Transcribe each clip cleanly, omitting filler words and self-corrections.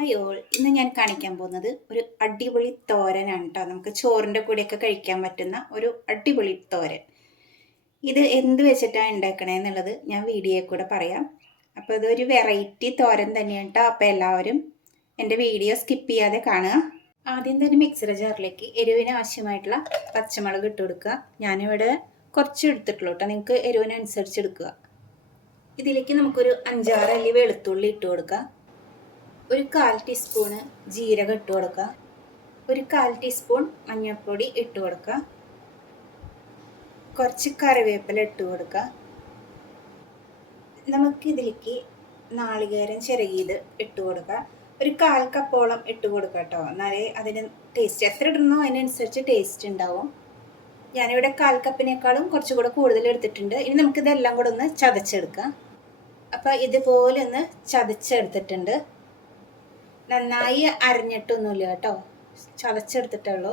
Hi all, ഇന്ന് ഞാൻ കാണിക്കാൻ പോകുന്നത് ഒരു അടിപൊളി തോരനാണ് കേട്ടോ. നമുക്ക് ചോറിൻ്റെ കൂടെയൊക്കെ കഴിക്കാൻ പറ്റുന്ന ഒരു അടിപൊളി തോരൻ. ഇത് എന്ത് വെച്ചിട്ടാണ് ഉണ്ടാക്കണേന്നുള്ളത് ഞാൻ വീഡിയോയിൽ കൂടെ പറയാം. അപ്പോൾ ഇതൊരു വെറൈറ്റി തോരൻ തന്നെയാണ് കേട്ടോ. അപ്പോൾ എല്ലാവരും എൻ്റെ വീഡിയോ സ്കിപ്പ് ചെയ്യാതെ കാണുക. ആദ്യം തന്നെ മിക്സിയുടെ ജാറിലേക്ക് എരിവിന് ആവശ്യമായിട്ടുള്ള പച്ചമുളക് ഇട്ട് കൊടുക്കുക. ഞാനിവിടെ കുറച്ച് എടുത്തിട്ടുള്ളൂ കേട്ടോ, നിങ്ങൾക്ക് എരിവിനനുസരിച്ച് എടുക്കുക. ഇതിലേക്ക് നമുക്കൊരു 5-6 അല്ലി വെളുത്തുള്ളി ഇട്ട് കൊടുക്കുക. ഒരു 1/4 ടീസ്പൂണ് ജീരകം ഇട്ട് കൊടുക്കുക. ഒരു 1/4 ടീസ്പൂൺ മഞ്ഞൾപ്പൊടി ഇട്ട് കൊടുക്കുക. കുറച്ച് കറിവേപ്പില ഇട്ട് കൊടുക്കുക. നമുക്കിതിലേക്ക് നാളികേരം ചിരകിയത് ഇട്ട് കൊടുക്കുക. ഒരു 1/4 കപ്പോളം ഇട്ട് കൊടുക്കുക കേട്ടോ. എന്നാലേ അതിന് ടേസ്റ്റ്, എത്ര ഇടണോ അതിനനുസരിച്ച് ടേസ്റ്റ് ഉണ്ടാവും. ഞാനിവിടെ 1/4 കപ്പിനേക്കാളും കുറച്ചുകൂടെ കൂടുതൽ എടുത്തിട്ടുണ്ട്. ഇനി നമുക്കിതെല്ലാം കൂടെ ഒന്ന് ചതച്ചെടുക്കാം. അപ്പോൾ ഇതുപോലെ ഒന്ന് ചതച്ചെടുത്തിട്ടുണ്ട്. നന്നായി അരഞ്ഞിട്ടൊന്നുമില്ല കേട്ടോ, ചതച്ചെടുത്തിട്ടേ ഉള്ളൂ.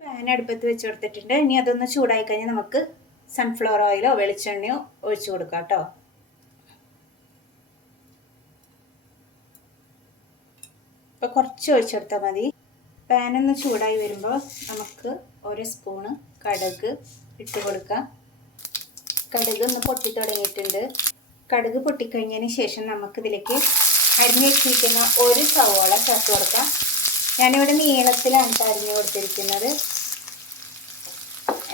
പാൻ അടുപ്പത്ത് വെച്ച് കൊടുത്തിട്ടുണ്ട്. ഇനി അതൊന്ന് ചൂടായി കഴിഞ്ഞാൽ നമുക്ക് സൺഫ്ലവർ ഓയിലോ വെളിച്ചെണ്ണയോ ഒഴിച്ചു കൊടുക്കാം കേട്ടോ. ഇപ്പോൾ കുറച്ച് ഒഴിച്ചെടുത്താൽ മതി. പാനൊന്ന് ചൂടായി വരുമ്പോൾ നമുക്ക് 1 സ്പൂണ് കടുക് ഇട്ട് കൊടുക്കാം. കടുക് ഒന്ന് പൊട്ടി തുടങ്ങിയിട്ടുണ്ട്. കടുക് പൊട്ടിക്കഴിഞ്ഞതിന് ശേഷം നമുക്കിതിലേക്ക് അരിഞ്ഞ് വെച്ചിരിക്കുന്ന ഒരു സവോള ചേർത്ത് കൊടുക്കാം. ഞാനിവിടെ നീളത്തിലാണ് അരിഞ്ഞ് കൊടുത്തിരിക്കുന്നത്.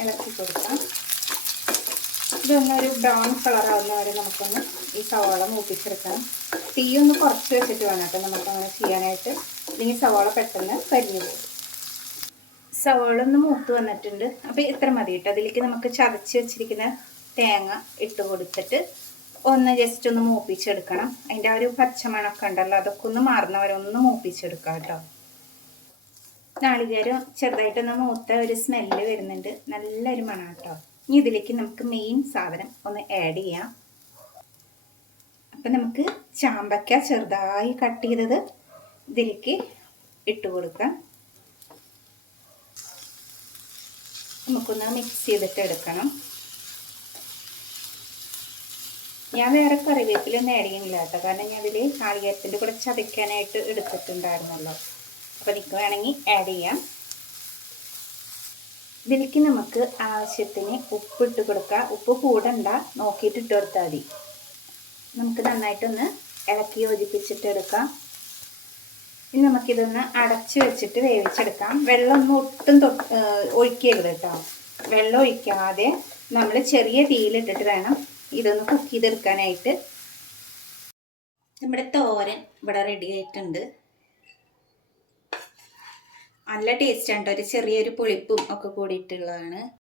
ഇളക്കി കൊടുക്കാം. ഇതൊന്നൊരു ബ്രൗൺ കളർ ആവുന്ന വരെ നമുക്കൊന്ന് ഈ സവോള മൂപ്പിച്ചെടുക്കണം. തീയൊന്ന് കുറച്ച് വെച്ചിട്ട് വേണം കേട്ടോ നമുക്കങ്ങനെ ചെയ്യാനായിട്ട്, അല്ലെങ്കിൽ സവോള പെട്ടെന്ന് കരിഞ്ഞു പോകും. സവോള ഒന്ന് മൂത്ത് വന്നിട്ടുണ്ട്. അപ്പോൾ ഇത്ര മതി കേട്ടോ. അതിലേക്ക് നമുക്ക് ചതച്ച് വെച്ചിരിക്കുന്ന തേങ്ങ ഇട്ട് കൊടുത്തിട്ട് ഒന്ന് ജസ്റ്റ് ഒന്ന് മൂപ്പിച്ചെടുക്കണം. അതിൻ്റെ ആ ഒരു പച്ചമണമൊക്കെ ഉണ്ടല്ലോ, അതൊക്കെ ഒന്ന് മാറുന്നവരെ ഒന്ന് മൂപ്പിച്ചെടുക്കാം കേട്ടോ. നാളികേരം ചെറുതായിട്ടൊന്ന് മൂത്ത ഒരു സ്മെല്ല് വരുന്നുണ്ട്, നല്ലൊരു മണം കേട്ടോ. ഇനി ഇതിലേക്ക് നമുക്ക് മെയിൻ സാധനം ഒന്ന് ആഡ് ചെയ്യാം. അപ്പം നമുക്ക് ചാമ്പക്ക ചെറുതായി കട്ട് ചെയ്തത് ഇതിലേക്ക് ഇട്ട് കൊടുക്കാം. നമുക്കൊന്ന് മിക്സ് ചെയ്തിട്ട് എടുക്കണം. ഞാൻ വേറെ കറിവേപ്പിലൊന്നും ആഡ് ചെയ്യുന്നില്ല കേട്ടോ, കാരണം ഞാൻ ഇതിൽ നാളികേരത്തിൻ്റെ കൂടെ ചതയ്ക്കാനായിട്ട് എടുത്തിട്ടുണ്ടായിരുന്നല്ലോ. അപ്പോൾ നിങ്ങൾക്ക് വേണമെങ്കിൽ ആഡ് ചെയ്യാം. ഇതിലേക്ക് നമുക്ക് ആവശ്യത്തിന് ഉപ്പ് ഇട്ട് കൊടുക്കുക. ഉപ്പ് കൂടണ്ട, നോക്കിയിട്ട് ഇട്ട് കൊടുത്താൽ മതി. നമുക്ക് നന്നായിട്ടൊന്ന് ഇളക്കി യോജിപ്പിച്ചിട്ട് എടുക്കാം. ഇനി നമുക്കിതൊന്ന് അടച്ച് വെച്ചിട്ട് വേവിച്ചെടുക്കാം. വെള്ളമൊന്നും ഒട്ടും ഒഴിക്കരുത് കേട്ടോ. വെള്ളം ഒഴിക്കാതെ നമ്മൾ ചെറിയ തീയിലിട്ടിട്ട് വേണം ഇതൊന്ന് കുക്ക് ചെയ്തെടുക്കാനായിട്ട്. നമ്മുടെ തോരൻ ഇവിടെ റെഡി ആയിട്ടുണ്ട്. നല്ല ടേസ്റ്റ് ആണ്. ഒരു ചെറിയൊരു പുളിപ്പും ഒക്കെ കൂടിയിട്ടുള്ളതാണ്.